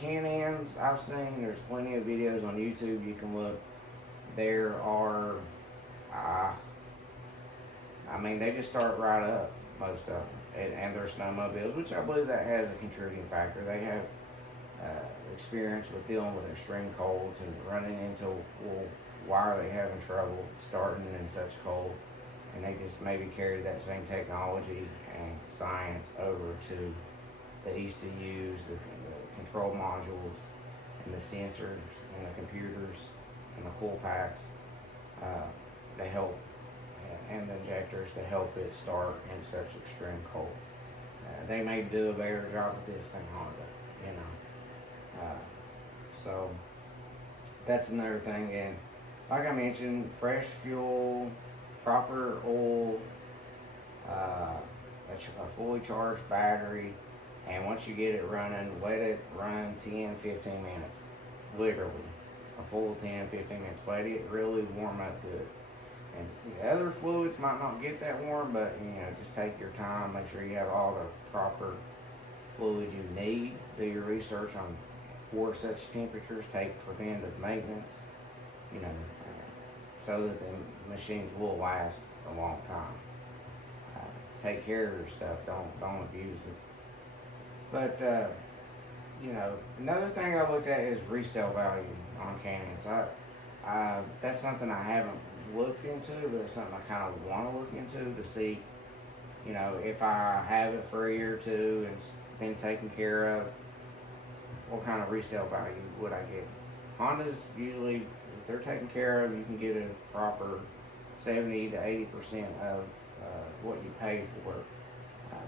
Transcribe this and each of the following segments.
Can Ams I've seen, there's plenty of videos on YouTube you can look. There are, uh, I mean, they just start right up, most of them. And they're snowmobiles, which I believe that has a contributing factor. They have experience with dealing with extreme colds and running into, well, why are they having trouble starting in such cold? And they just maybe carry that same technology and science over to the ECUs, the control modules, and the sensors, and the computers, and the cool packs. To help, and the injectors to help it start in such extreme cold. They may do a better job at this than Honda, you know. So that's another thing. And like I mentioned, fresh fuel, proper oil, a fully charged battery, and once you get it running, let it run 10, 15 minutes. Literally, a full 10, 15 minutes. Let it really warm up good. And the other fluids might not get that warm, but just take your time. Make sure you have all the proper fluids you need. Do your research on for such temperatures. Take preventive maintenance. So that the machines will last a long time. Take care of your stuff. Don't abuse it. But another thing I looked at is resale value on Can Ams. That's something I haven't looked into, but it's something I kind of want to look into to see, if I have it for a year or two and it's been taken care of, what kind of resale value would I get? Hondas usually, if they're taken care of, you can get a proper 70 to 80% of what you paid for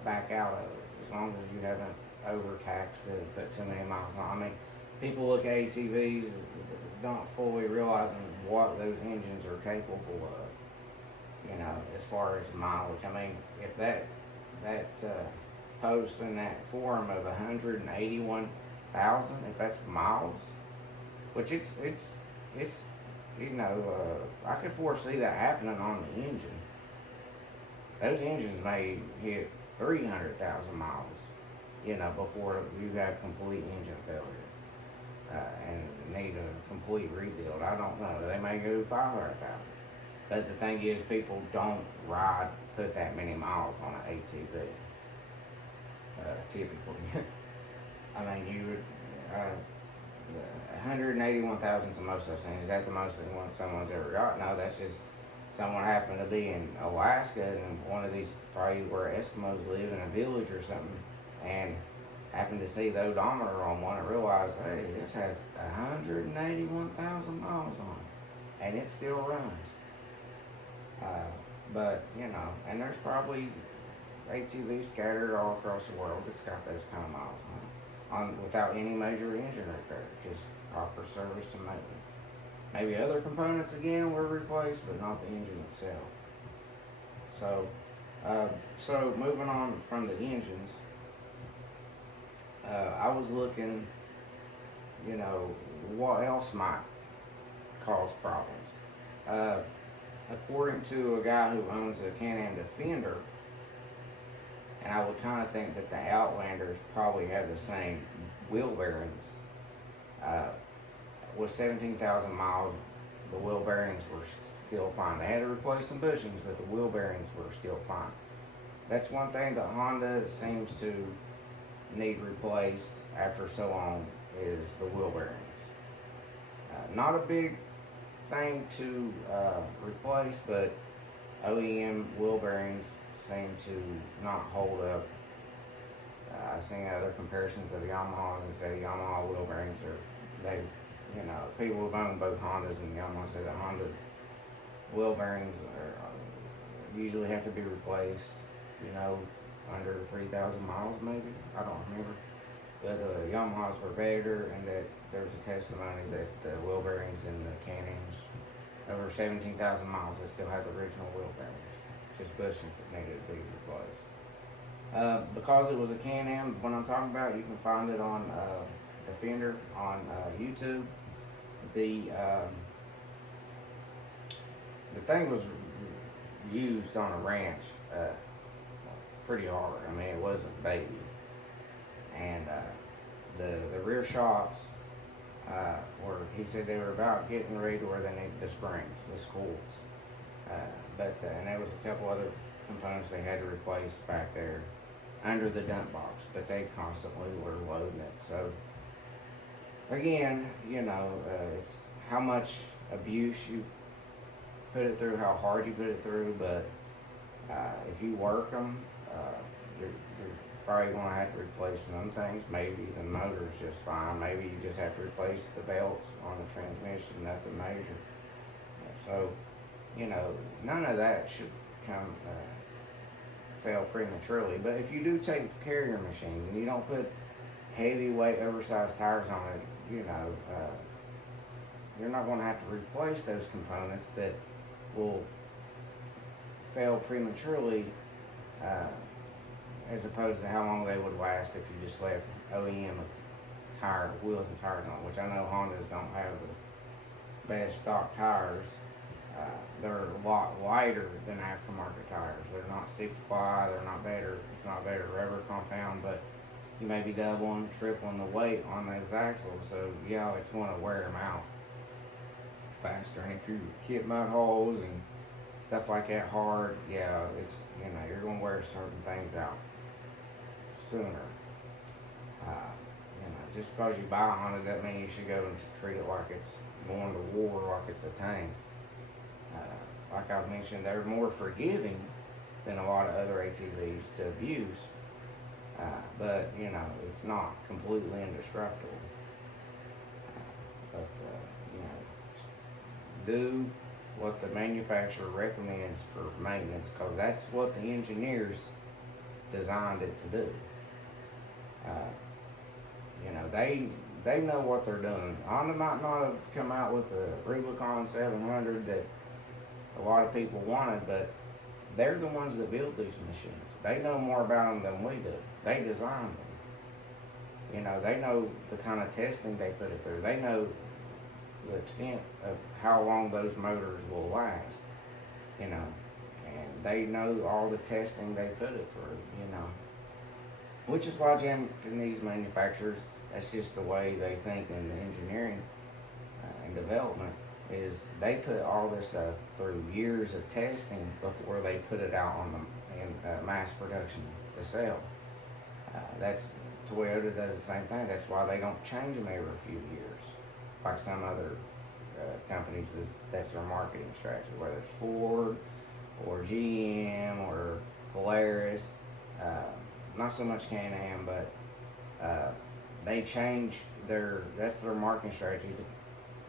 back out of it, as long as you haven't overtaxed it, put too many miles on. I mean, people look at ATVs, don't fully realizing what those engines are capable of, as far as mileage. I mean, if that post in that forum of 181,000, if that's miles, which it's I could foresee that happening on the engine. Those engines may hit 300,000 miles, before you have complete engine failure. And need a complete rebuild. I don't know. They may go 500,000. But the thing is, people don't put that many miles on an ATV. Typically. I mean, you would, 181,000 is the most I've seen. Is that the most that someone's ever got? No, that's just someone happened to be in Alaska and one of these, probably where Eskimos live in a village or something, and happened to see the odometer on one and realized, hey, this has 181,000 miles on it, and it still runs. But, and there's probably ATVs scattered all across the world that's got those kind of miles on without any major engine repair, just proper service and maintenance. Maybe other components again were replaced, but not the engine itself. So moving on from the engines, I was looking, what else might cause problems. According to a guy who owns a Can Am Defender, and I would kind of think that the Outlanders probably have the same wheel bearings. With 17,000 miles, the wheel bearings were still fine. They had to replace some bushings, but the wheel bearings were still fine. That's one thing that Honda seems to need replaced after so long is the wheel bearings. Not a big thing to replace, but OEM wheel bearings seem to not hold up. I've seen other comparisons of Yamahas and say Yamaha wheel bearings people who've owned both Hondas and Yamaha say that Honda's wheel bearings usually have to be replaced, under 3,000 miles maybe. I don't remember. But the Yamahas were better, and that there was a testimony that the wheel bearings in the Can Ams over 17,000 miles, they still had the original wheel bearings, just bushings that needed to be replaced. Because it was a Can Am, what I'm talking about, you can find it on Defender on YouTube. The thing was used on a ranch pretty hard. I mean, it wasn't baby, and the the rear shocks he said they were about getting ready to where they needed the springs, the schools. And there was a couple other components they had to replace back there under the dump box, but they constantly were loading it. So again, it's how much abuse you put it through, how hard you put it through, but if you work them, you're probably going to have to replace some things. Maybe the motor's just fine. Maybe you just have to replace the belts on the transmission, nothing major. So, none of that should come fail prematurely. But if you do take care of your machine and you don't put heavyweight, oversized tires on it, you're not going to have to replace those components that will fail prematurely, as opposed to how long they would last if you just left OEM wheels and tires on, which I know Hondas don't have the best stock tires. They're a lot lighter than aftermarket tires. They're not 6-ply, they're not better, it's not better rubber compound, but you may be doubling, tripling the weight on those axles, so yeah, it's going to wear them out faster. And if you hit mud holes and stuff like that hard, yeah, it's you're going to wear certain things out sooner. Just because you buy a Honda doesn't mean you should go and treat it like it's going to war, like it's a tank. Like I've mentioned, they're more forgiving than a lot of other ATVs to abuse, but it's not completely indestructible. Do what the manufacturer recommends for maintenance, because that's what the engineers designed it to do. They know what they're doing. Honda might not have come out with the Rubicon 700 that a lot of people wanted, but they're the ones that build these machines. They know more about them than we do. They designed them. They know the kind of testing they put it through. They know the extent of how long those motors will last, and they know all the testing they put it through, which is why Japanese manufacturers, that's just the way they think in the engineering and development, is they put all this stuff through years of testing before they put it out in mass production to sell. Toyota does the same thing. That's why they don't change them every few years, like some other companies. That's their marketing strategy, whether it's Ford or GM or Polaris. Not so much Can Am, but they change that's their marketing strategy to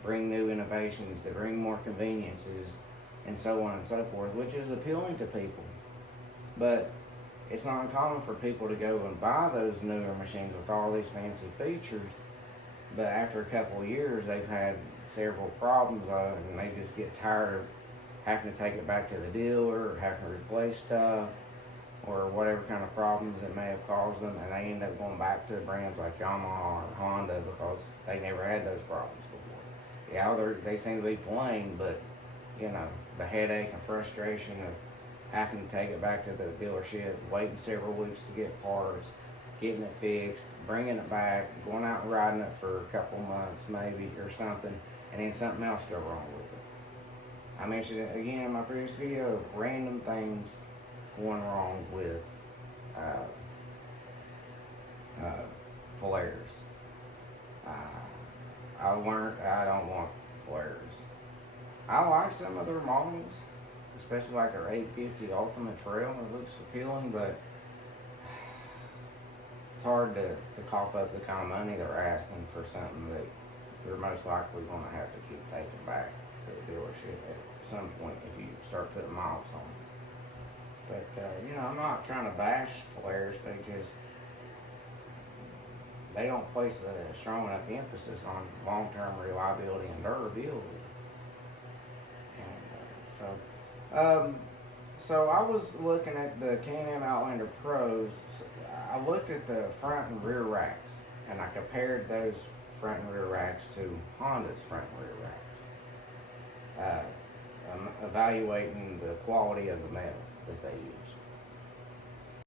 bring new innovations, to bring more conveniences, and so on and so forth, which is appealing to people. But it's not uncommon for people to go and buy those newer machines with all these fancy features, but after a couple of years they've had several problems and they just get tired of having to take it back to the dealer or having to replace stuff or whatever kind of problems it may have caused them, and they end up going back to brands like Yamaha or Honda because they never had those problems before. Yeah, they seem to be playing, but the headache and frustration of having to take it back to the dealership, waiting several weeks to get parts, getting it fixed, bringing it back, going out and riding it for a couple months maybe or something, and then something else go wrong with it. I mentioned it again in my previous video of random things going wrong with Polaris. I learned I don't want Polaris. I like some of their models, especially like their 850 Ultimate Trail. It looks appealing, but it's hard to cough up the kind of money they're asking for something that you're most likely going to have to keep taking back to the dealership at some point if you start putting miles on it. But, I'm not trying to bash Polaris. They don't place a strong enough emphasis on long-term reliability and durability. And so I was looking at the Can Am Outlander Pros. I looked at the front and rear racks, and I compared those front and rear racks to Honda's front and rear racks, evaluating the quality of the metal that they use.